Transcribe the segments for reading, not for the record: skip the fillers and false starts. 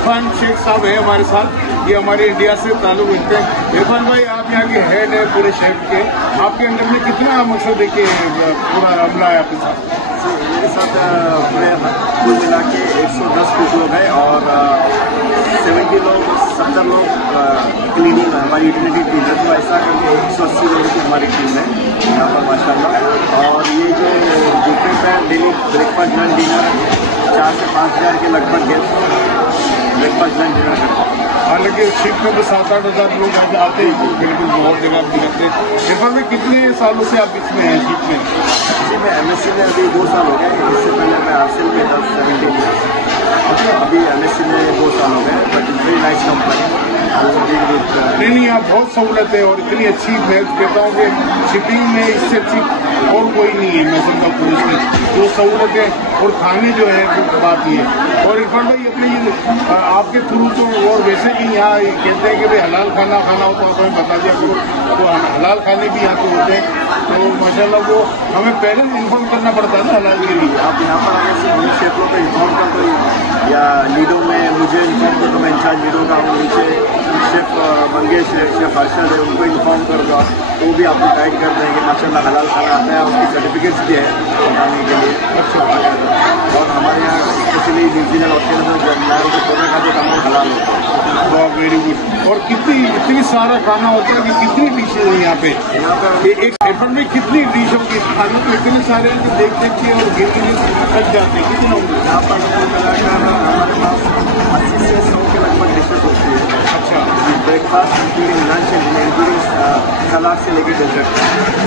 इरफान शेख साहब है हमारे साथ, ये हमारे इंडिया से ताल्लुक रखते हैं। इरफान भाई, आप यहाँ के हेड है पूरे शेफ के, आपके अंदर में कितना मतलब देखिए पूरा अमला है आपके साथ? मेरे साथ पूरे कुल मिला के 110 कुछ लोग हैं और 70 लोग 70 लोग क्लीनिंग हमारी यूटिलिटी टीम है। तो ऐसा करके 180 लोगों की हमारी टीम है यहाँ पर माशाल्लाह। और ये जो डिफरेंट है, डेली ब्रेकफास्ट लंच डिनर 4 से 5 हज़ार के लगभग गेस्ट ब्रेकफास्ट लंच डिनर करते हैं। हालांकि शिप में तो 7-8 हज़ार लोग आते हैं, बिल्कुल बहुत जगह भी करते हैं। इरफान में कितने सालों से आप इसमें हैं शिप में? जी, मैं MSc में अभी 2 साल हो गए। इससे पहले मैं RCL में था 17 ईयर्स। अभी MSc में 2 साल हो गए, but it's very nice company. नहीं, आप बहुत सहूलत है और इतनी अच्छी, मैं कहता हूँ कि शिपिंग में इससे अच्छी और कोई नहीं है मैं सिंगापुर की जो सहूलत है और खाने जो है वो बात ही है। और इरफान भाई, अपने ये आपके थ्रू तो और वैसे भी यहाँ कहते हैं कि भाई हलाल खाना खाना हो तो आप हमें बता दिया करो, तो हलाल खाने भी यहाँ पे होते हैं। तो माशाल्लाह वो हमें पहले इन्फॉर्म करना पड़ता है ना हलाल के लिए। आप यहाँ पर आने से हमें शेफ लोग को इन्फॉर्म कर दो, या लीडो में मुझे इन्फॉर्म कर दो, मैं इंचार्ज लीडो का हूँ। नीचे शेफ मंगेश है, शेफ हर्षद है, उनको इन्फॉर्म कर दो, वो भी आपको गाइड कर देंगे। माशाल्लाह हलाल खाना आता है, उसकी सर्टिफिकेट्स भी है बताने के लिए। और हमारे यहाँ स्पेशली न्यूजीलैंड ऑस्ट्रेलिया में जब नारों के खाना खाते हैं हलाल होता है। बहुत वेरी गुड। और इतनी सारा खाना होता है कि कितनी डिशेज है यहाँ पे? एक इरफान में कितनी डिश होगी? खाने तो इतने सारे हैं कि देख के और गिर थक जाते हैं। कितने होंगे यहाँ पर? हमारे पास 80 से 100 के लगभग डिशेज होती है। अच्छा, ब्रेकफास्ट इंक्लूडिंग लंच इंक्लूडिंग सलाद से लेकर डेजर्ट।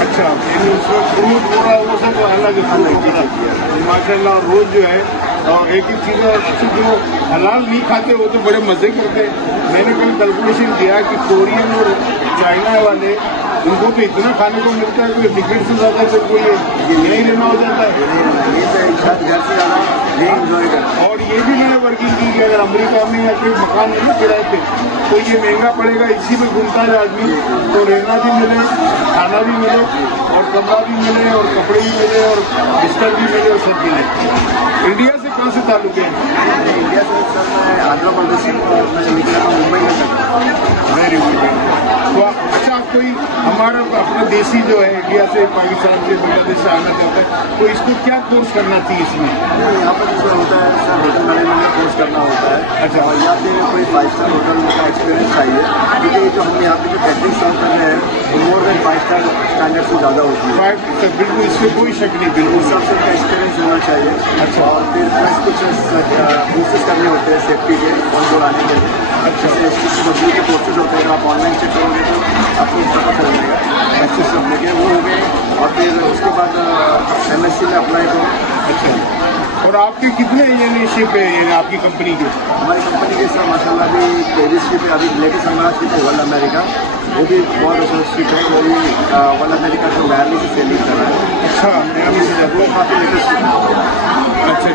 अच्छा, उसमें फ्रूट पूरा वो सब अलग माशाल्लाह। रोज जो है और एक ही चीज़ जो हलाल नहीं खाते वो तो बड़े मज़े करते हैं। मैंने कल कैलकुलेशन किया कि कोरियन और चाइना वाले उनको तो इतना खाने को मिलता है कि टिकट से ज़्यादा तो कोई नहीं लेना हो जाता है। घर से ज़्यादा ये इंजॉय करते। और ये भी मैंने वर्किंग की कि अगर अमेरिका में या कोई मकान में ना किराए पे तो ये महंगा पड़ेगा, इसी में घूमता है आदमी, तो रहना भी मिले, खाना भी मिले और कपड़ा भी मिले और कपड़े भी मिले और बिस्तर भी मिले और सब मिले। इंडिया से कहाँ से ताल्लुक है? इंडिया से सर मैं आंध्र प्रदेश में निकला था, मुंबई में। Very good. तो अच्छा, कोई हमारा अपना देसी जो है इंडिया से, पाकिस्तान से, बांग्लादेश से आना चाहता है तो इसको क्या कोर्स करना चाहिए इसमें? यहाँ पर जो होता है सर, होटल मैनेजमेंट का कोर्स करना होता है। अच्छा, और यहाँ पे कोई 5 स्टार होटल का एक्सपीरियंस चाहिए, क्योंकि जो हम यहाँ पे जो कैटरिंग सर्व कर रहे हैं मोर देन 5 स्टार स्टैंडर्ड से ज़्यादा होती है। बिल्कुल, इसमें कोई शक नहीं, बिल्कुल सबसे का एक्सपीरियंस होना चाहिए। अच्छा, और फिर प्लस कुछ कोर्सेज करने होते हैं सेफ्टी के ऑन बोर्ड आने के लिए। अच्छा, बदली के कोर्सेज होते हैं, आप ऑनलाइन चेक करोगे तो आपको पता चल जाएगा एक्सेस करने के वो हो गए। और फिर उसके बाद MSc में अप्लाई करो। अच्छा, और आपके कितने यानी शिप है यानी आपकी कंपनी के? हमारी कंपनी के सर माशाल्लाह अभी 23 शिप है। अभी लेटेस्ट हमारा शिप है वर्ल्ड अमेरिका, वो भी बहुत अच्छा शिप है। वो भी वर्ल्ड अमेरिका को वायरली से सेलिंग कर रहा है। अच्छा, नया से वो काफ़ी लेटेस्ट शिप है। अच्छा,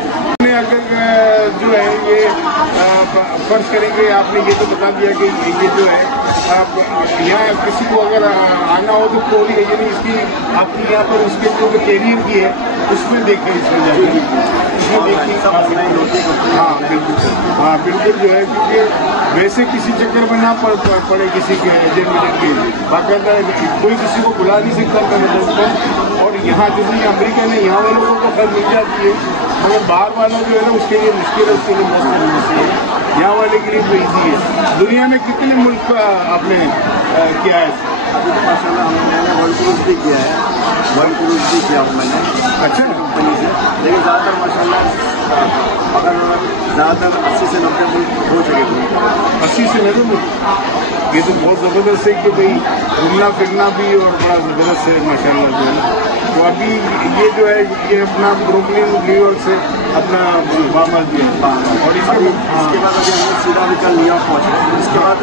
अगर जो है ये फर्ज करेंगे, आपने ये तो बता दिया कि ये जो है आप यहाँ किसी को अगर आना हो तो कोई यानी इसकी आपकी यहाँ पर उसके जो कैरियर की है उसमें देखें, इसमें जाइए, इसमें देखिए। हाँ बिल्कुल जो है, क्योंकि वैसे किसी चक्कर में ना पड़े किसी के एजेंट के, बाकायदा कोई किसी को बुला नहीं सकता मैनेजर को। और यहाँ जैसे अमेरिका में यहाँ वालों को तो खैर मिल जाती है, मगर बाहर वाला जो है ना उसके लिए मुश्किल है, उसके लिए बहुत मुश्किल है। यहाँ वाले के लिए तो ईजी है। दुनिया में कितने मुल्क का आपने किया है? अभी तो माशाल्लाह मैंने वर्ल्ड क्रूज भी किया है, वर्ल्ड क्रूज भी किया हूँ मैंने। अच्छा, कंपनी से। लेकिन ज़्यादातर माशाल्लाह अगर ज़्यादातर 80 से 90 मुल्क हो सके। 80 से 90 मुल्क, ये तो बहुत ज़बरदस्त है कि भाई घूमना फिरना भी और बड़ा ज़बरदस्त है माशाल्लाह जो है। तो अभी ये जो है ये अपना ब्रुकलिन न्यूयॉर्क से अपना बामा जी और इसके बाद अभी हम लोग सीधा कल न्यूयॉर्क पहुँचे। इसके बाद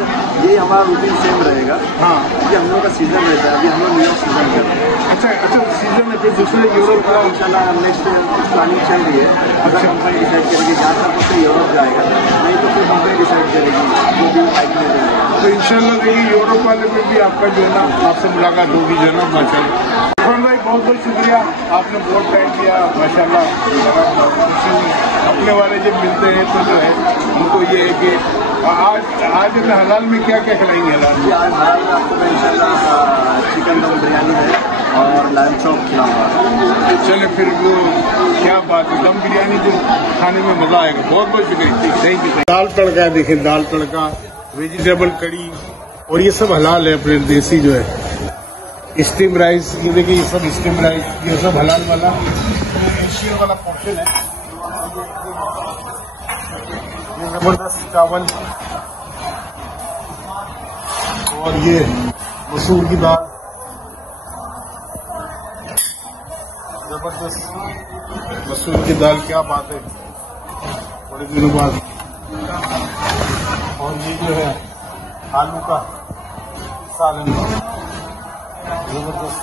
ये हमारा रूटीन सेम रहेगा। हाँ, ये हम लोग का सीजन रहता है। अभी हम लोग न्यूयॉर्क सीजन कर रहे हैं। अच्छा सीजन है, फिर दूसरे यूरोप का इंशाल्लाह नेक्स्ट प्लानिंग चल रही है। अगर कंपनी डिसाइड करेगी जहाँ तक उससे यूरोप जाएगा, नहीं तो फिर कंपनी डिसाइड करेगी वो भी बाइक में जाएगा। तो इंशाल्लाह देखिए यूरोप वाले में भी आपका जो है ना आपसे मुलाकात होगी जरूर माशाल्लाह। इरफान भाई बहुत बहुत शुक्रिया, आपने बहुत टाइम दिया माशाल्लाह। अपने वाले जब मिलते हैं तो जो है उनको ये है कि आज हलाल में क्या क्या खिलाएंगे? हलाल आज हलाल में आपको मैं इंशाल्लाह चिकन दम बिरयानी है और लैम चॉप खिलाऊंगा। चले फिर वो क्या बात है, दम बिरयानी जो खाने में मजा आएगा। बहुत बहुत शुक्रिया, थैंक यू। दाल तड़का देखिए, दाल तड़का, वेजिटेबल कड़ी, और ये सब हलाल है अपने देसी जो है। स्टीम राइस, ये देखिए ये सब स्टीम राइस, ये सब हलाल वाला एशियन वाला पोर्शन है। ये जबरदस्त चावल, और ये मसूर की दाल, जबरदस्त मसूर की दाल, क्या बात है बड़े दिनों बाद। और ये जो है आलू का सालन, जबरदस्त।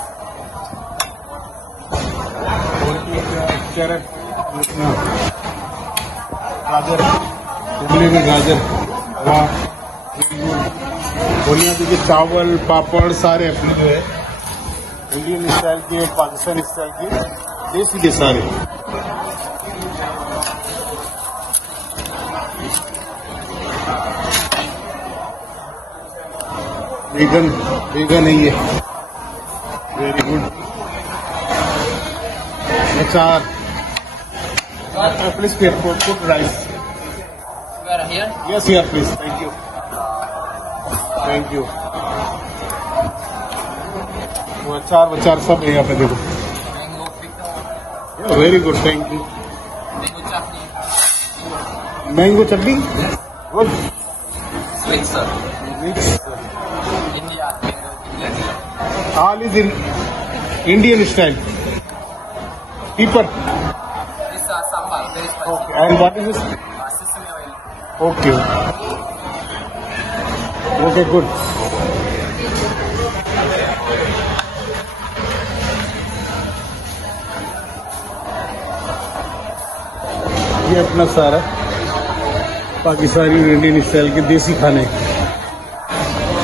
और कैरेट, गाजर, इमली में गाजर, वाह। और यहाँ देखिए चावल, पापड़ सारे अपने जो है इंडियन स्टाइल के, पाकिस्तानी स्टाइल के, देसी के सारे। वेगन है ये, वेरी गुड। अचार, प्लीज पुट राइस। यस यार please, thank you, thank you. वो अचार सब है यहाँ पे देखो। Very good, thank you. Mango chutney, good. All is in Indian style. Pepper. This sambar, very spicy. Okay. And what is this? Sesame oil. Okay. Okay, good. ये अपना सारा पाकिस्तानी इंडियन स्टाइल के देसी खाने।